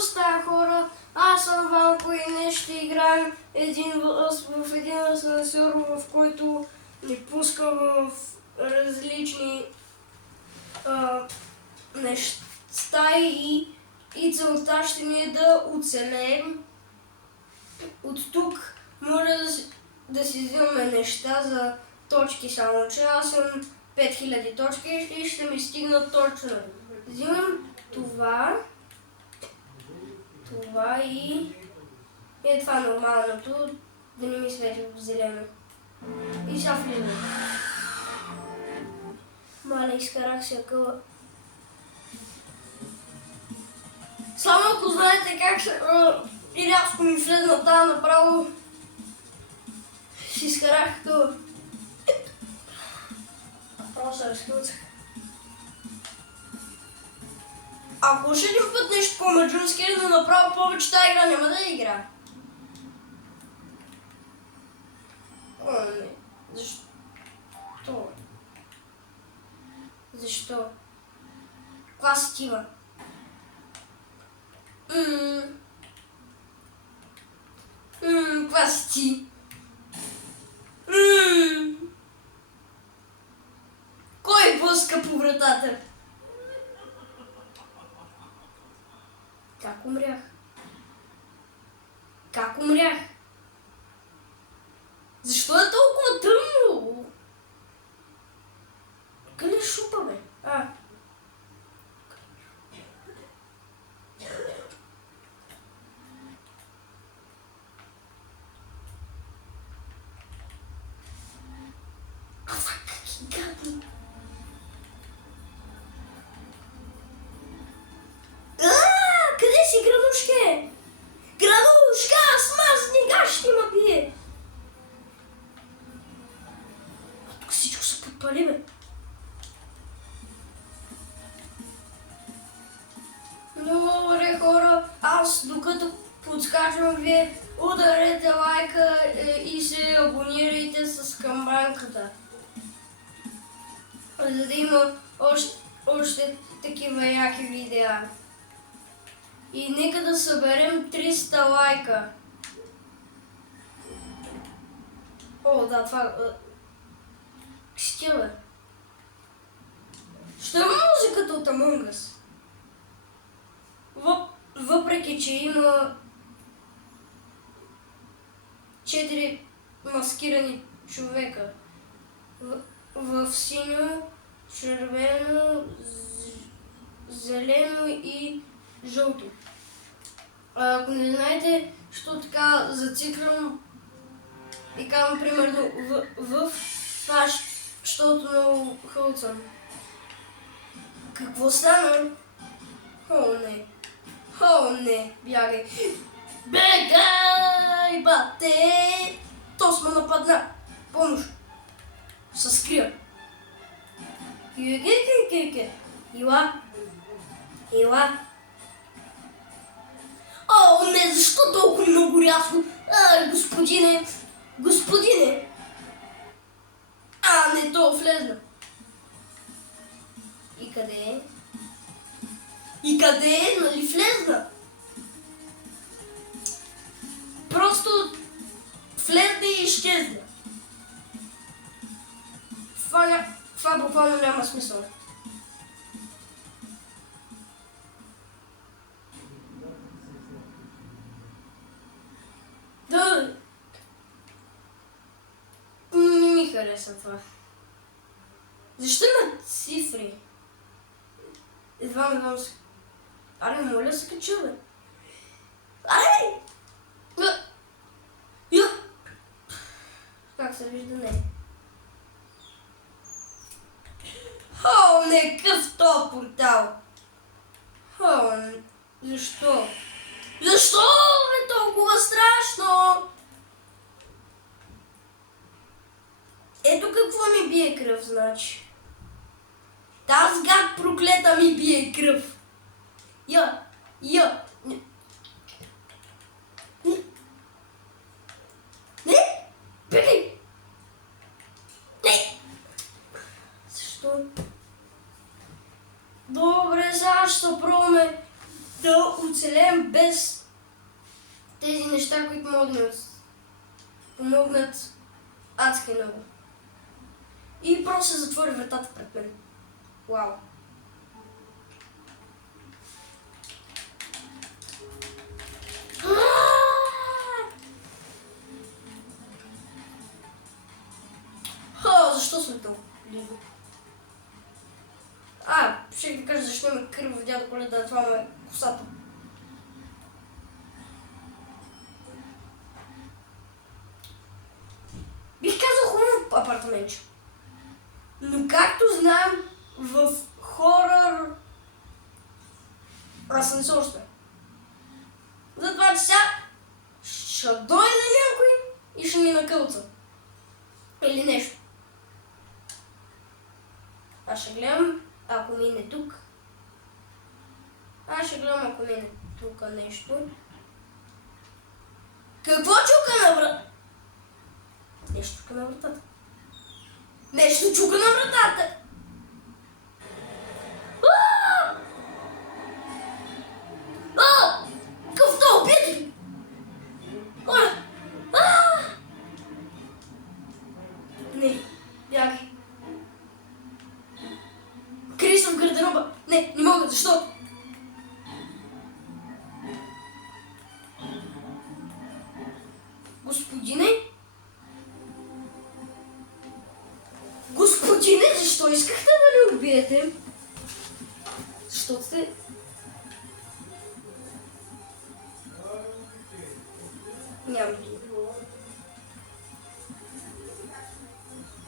какво става, хора? Аз съм Ванко и днес ще играем в един асансьор, в който ни пуска в различни стаи и целта ще ни е да оцелеем. От тук може да си взимаме неща за точки, само че аз имам 5000 точки и ще ми стигнат точно. Взимам това и това нормалното, да не ми свети в зелено. И сега влизам. Мале, изкарах си акъла. Само ако знаете как ще... И рязко ми влезна тази направо, си изкарах акъла. Направо се разкълцах. Ако ще един път нещо по-маджунски, да направя повече тази игра, няма да игра. О, не. Защо? Защо? Каква стива? Каква си ти? Кой блъска по вратата? Как умрях? Как умрях? Защо е толкова тъмно? Къде шупа, бе? Къде си, гранушке? Гранушка, смазни, ще ма бие! Тук всичко се подпали, бе. Добре, хора, аз докато подскачам, вие ударете лайка и се абонирайте с камбанката. За да има още такива яки видеа. И нека да съберем 300 лайка. О, да, това... Стил, бе. Що има музиката от Among Us? Въпреки, че има 4 маскирани човека. В синьо, червено, зелено и жълто. Ако не знаете, що така зациклям и казвам примерно в това, защото много хълцам. Какво стана? О, не, бягай. Бегай, бате! То сме нападна. Помощ. Се скрия. Ила. О, не, защо толкова много рязко? Господине! Не, то влезна. И къде е? Нали влезна? Просто влезна и изчезна. Това буквално няма смисъл. Да. Не ми хареса това. Защо има цифри? Едва се... Аре, моля се кача, бе. Аре! Как се вижда, не. О, не, къв то портал. Защо? Защо е толкова страшно? Ето какво ми бие кръв, значи. Тази гад проклета ми бие кръв. Не! Бегай! Не! Защо? Добре, сега ще пробваме да оцелеем без тези неща, които могат да помогнат адски много. И просто се затвори вратата пред мен. Вау. Защо съм толкова близо? Ще ви кажа защо ме криво дядо Коледа, това ме косата. Бих казал хубаво апартаментче. Но както знаем, в хорър асансьор сме. Затова че сега ще дойде някой и ще ни накълца. Или нещо. Аз ще гледам, ако мине тук. Аз ще гледам, ако мине тук нещо. Какво чука на вратата? Нещо чука на вратата. Нещо чука на вратата. Какъв то убит ли? Хора! Не, бягай. Крий се в гардероба. Не мога, защо? Господине? Господине, защо искахте да ни убиете? Защо сте... Няма ги.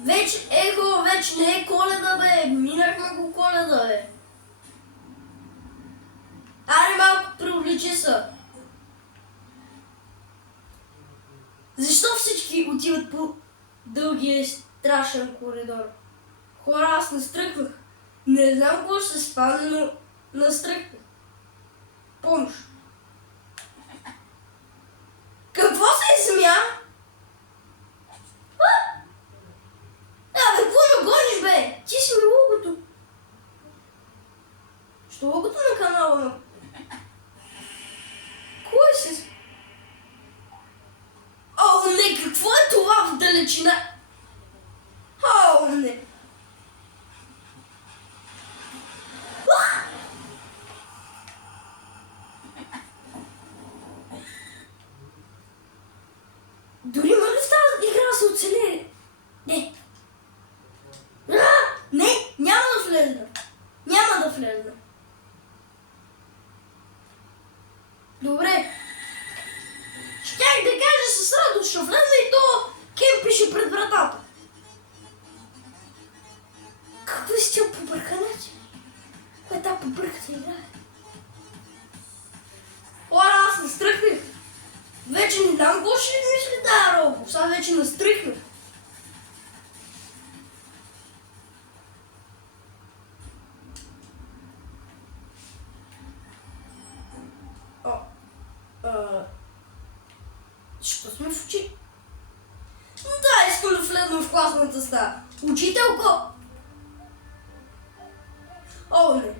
Вече не е Коледа, бе. Минахме го Коледа, бе. Аре малко преувлечи са. Защо всички отиват по дългия страшен коридор? Хора, аз настръхнах. Не знам какво ще се стане, но настръхнах. Помощ. Какво се измя? Какво ме гониш, бе? Ти си ми логото. Що логото на канала на... Кой си? О, не, какво е това в далечина? О, не. Дори може в тази игра се оцелее. Не. Не, няма да влезна. Няма да влезна. Добре. Щях да кажа с радост, ще влезна и то Кем пише пред вратата. Какво си тя побърканец? Кой е та побърката игра? Хора, аз настръхнах. Вече не знам какво ще ми мисли тая Роко. Сега вече настръхнах. Що сме в очи? Да, искам да влезна в класната стая. Учителко! О, не.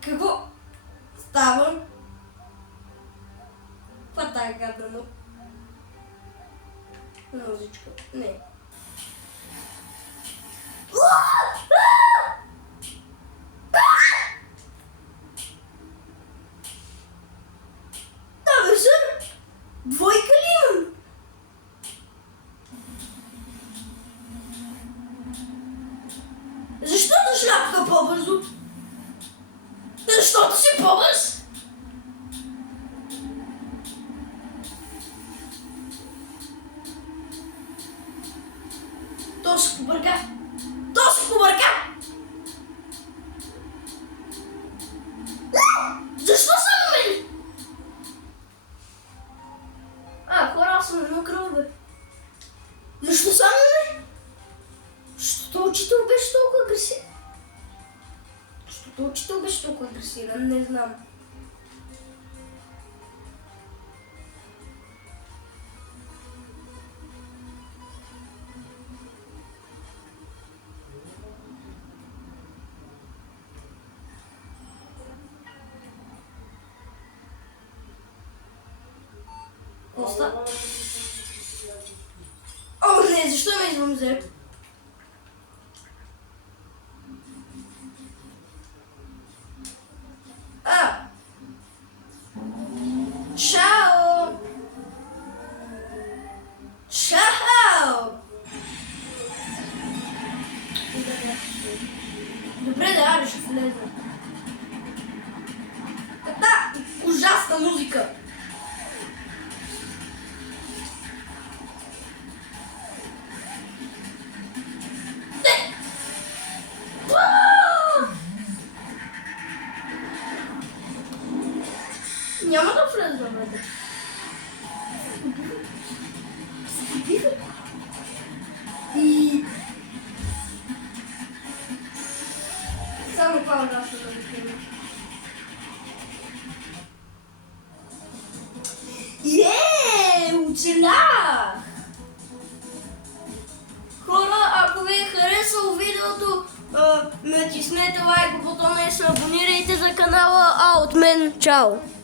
Какво става? Това тая гадна музичка. Не. Да, бе, съм. Двойка ли имам? Защо да шляпка по-бързо? Защото си по-бърз? То се побърка! То се побърка! Защо само мен? Хора, аз съм едно кръв, бе. Защо само мен? Защото учител беше толкова агресивен. Защото учител беше толкова агресивен, не знам. Поста. О, не, защо ме извънзе? Чао! Чао! Добре, да, аре, ще влезе. Та ужасна музика. Няма да влезе, бе. И... Само това ужасно да ви оцелях! Хора, ако ви е харесало видеото, натиснете лайк бутона и се абонирайте за канала, а от мен чао!